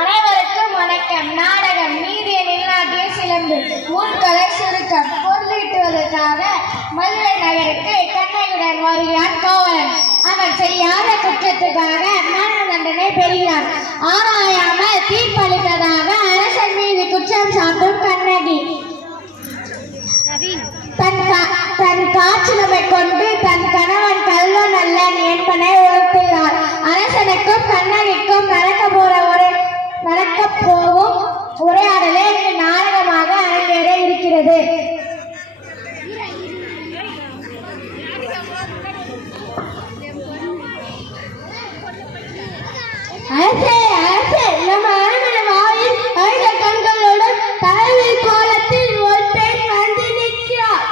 அனைவருக்கும் வணக்கம். நாடகம் நீதிய நிலநாட்டிய சிலம்பு முன்கலை சுருக்கம். பொருளீட்டுவதற்காக மதுரை நகருக்கு கண்ணகியுடன் வருகிறான் கோவலன். அவன் செய்யாத குற்றத்துக்காக மரண தண்டனை பெறுகிறான். ஆராயாமல் தீர்ப்பளித்ததாக அரசன் மீது குற்றம் சாட்டும் கண்ணகி தன் காய்ச்சலை கொண்டு தன் கணவன் கள்ளன் அல்லன் என்பனை உணர்த்துகிறார். அரசனுக்கும் கண்ணகிக்கும் நடக்க போகும் உரையாடலே இந்த நாடகமாக அரங்கேற இருக்கிறது. அரசே அரசே, நம்ம அரண்மனை வாயில் அழுத கண்களுடன் தலைவி கோலத்தில் ஒரு பெண் வந்து நிற்கிறார்.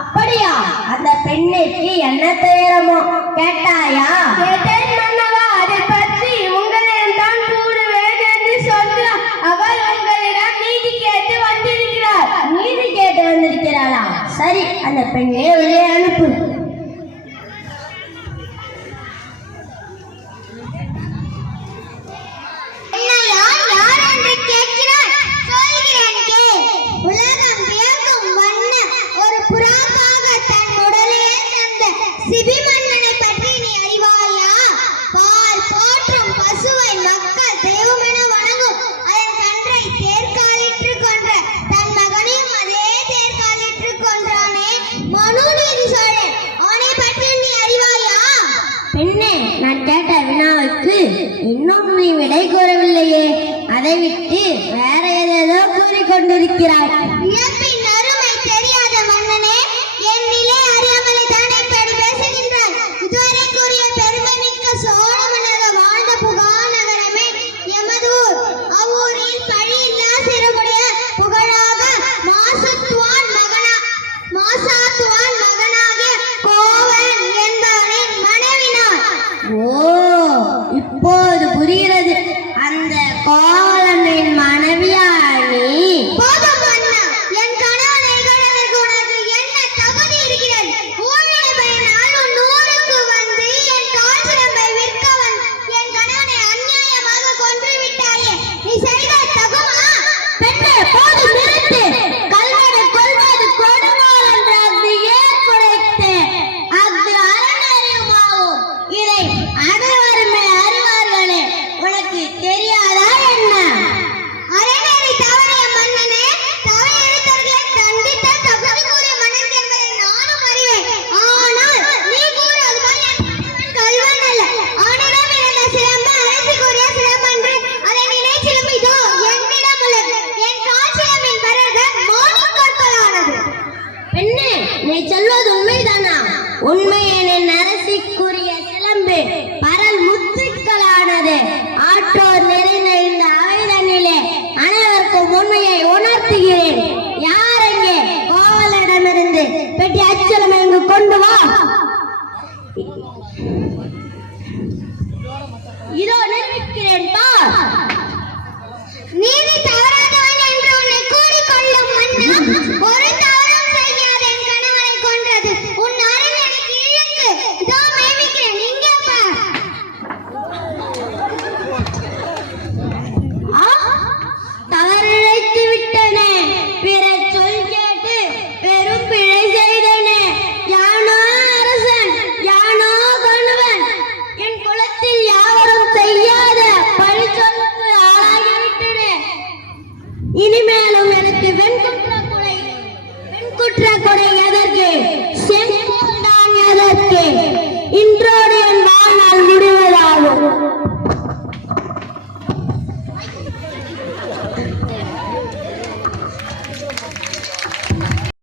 அப்படியா? அந்த பெண்ணுக்கு என்ன துயரமோ கேட்டாயா? கேட்டேன் மன்னவா. அதை பற்றி உங்களிடம் தான் கூறுவேன் என்று சொன்னார். அவள் உங்களிடம் நீதி கேட்டு வந்திருக்கிறார். நீதி கேட்டு வந்திருக்கிறாளா? சரி, அந்த பெண்ணை உள்ளே அனுப்பு. சிபிமன்னனை பற்றி நீ அறிவாயா? பால் போற்றும் பசுவை மக்கள் தெய்வமென வணங்கும். அதன் கன்றை தேர்காலிற்று கொன்ற தன் மகனையும் அதே தேர்காலிற்று கொன்றானே மனுநீதி சோழன். அவனை பற்றி நீ அறிவாயா? பெண்ணே, நான் கேட்ட வினாவுக்கு இன்னும் நீ விடை கூறவில்லையே. அதை விட்டு வேற ஏதேதோ கூறிக்கொண்டிருக்கிறாய். இழப்பின் அருமை தெரியாத மன்னனே, என் நிலை அறியாமலே தானே இப்படி பேசுகின்றாய். இதுவரை கூறிய பெருமை மிக்க சோழ மன்னர்கள் வாழ்ந்த புகா நகரமே எமது ஊர். அவ்வூரில் பழியில்லா சிறுமுடைய புகழாக மாசாத்துவான் மகனாகிய கோவலன் என்பவனின் மனைவினார். ஓ, இப்போது புரிகிறது. அந்த கோவலனின் மனைவியா நீ? போதும் மன்னா, என் கணவனை இகழ்வதற்கு உனக்கு என்ன தகுதி இருக்கிறது? உன்னுடைய பயனால் உன் ஊருக்கு வந்து என் கால் சிலம்பை விற்க என் கணவனை அநியாயமாக கொன்று விட்டாயே, நீ செய்த தகுமா? பெண்ணே, போதும் நிறுத்து. கல்வனை கொல்வது கொடுவாள் என்று அது ஏற்படுத்து. அது அறநெறியுமாகும். இதை அனைவருமே அறிவார்களே. உனக்கு தெரியாதா என்ன? அறநெறி தவறிய மன்னனே, தவறு இழைத்தவர்களை தண்டித்த தகுதிக்குரிய மன்னன் என்பதை நானும் அறிவேன். ஆனால் நீ கூறுவது போல் என் கணவன் கள்வன் அல்ல. அவனிடம் இருந்த சிலம்பு அரசுக்குரிய சிலம்பன்று. அதை நினை சிலம்பு இதோ என்னிடம் உள்ளது. என் கால் சிலம்பின் பிறகு மாணிக்கற்களானது. பெண்ணே, நீ சொல்வது உண்மைதானா? உண்மையெனின் அரசிக்குரிய சிலம்பு பரல் முத்துக்களானது. ஆற்றோர் நிறைந்த இந்த அவைதனிலே அனைவருக்கும் உண்மையை உணர்த்துகிறேன். யாரெங்கே கோவலனிடமிருந்து பெட்டி அச்சலம் இங்கு கொண்டு வா. இதோ நிற்கிறேன் பார். நீதி தவறாதவன் என்று உன்னை கூறிக்கொள்ளும் மன்னா, ஒரு தவறும் செய்யாத என் கணவனை கொன்றது உன் அரணனுக்கு இழுக்கு. இதோ மேமிக்கிறேன், இங்கே பார். தவறிழைத்து விட்டனே. பிற சொல் கேட்டு பெரும் பிழை செய்தனே. யானோ அரசன், யானோ கணவன். என் குலத்தில் யாவரும் செய்யாத பழி சொல்லுக்கு ஆளாகிவிட்டனே. இனிமேலும் எனக்கு வெண்குற்ற கொலை